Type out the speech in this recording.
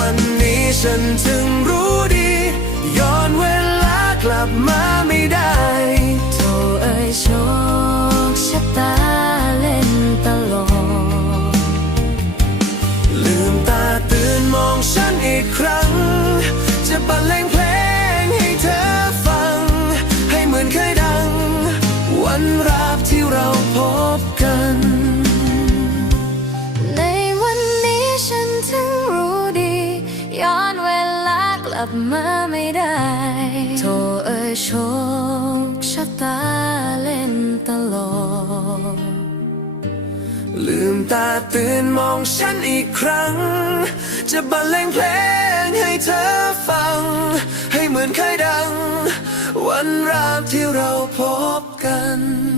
วันนี้ฉันถึงรู้ดีย้อนเวลากลับมาไม่ได้โธ่เอ้ยโชคชะตาเล่นตลกลืมตาตื่นมองฉันอีกครั้งจะบรรเลงเพลงให้เธอฟังให้เหมือนเคยดังวันแรกที่เราพบกันในวันนี้ฉันถึงรู้ดีย้อนเวลากลับมาไม่ได้โธ่เอ้ยโชคชะตาเล่นตลกลืมตาตื่นมองฉันอีกครั้งจะบรรเลงเพลงให้เธอฟังให้เหมือนเคยดังวันแรกที่เราพบกัน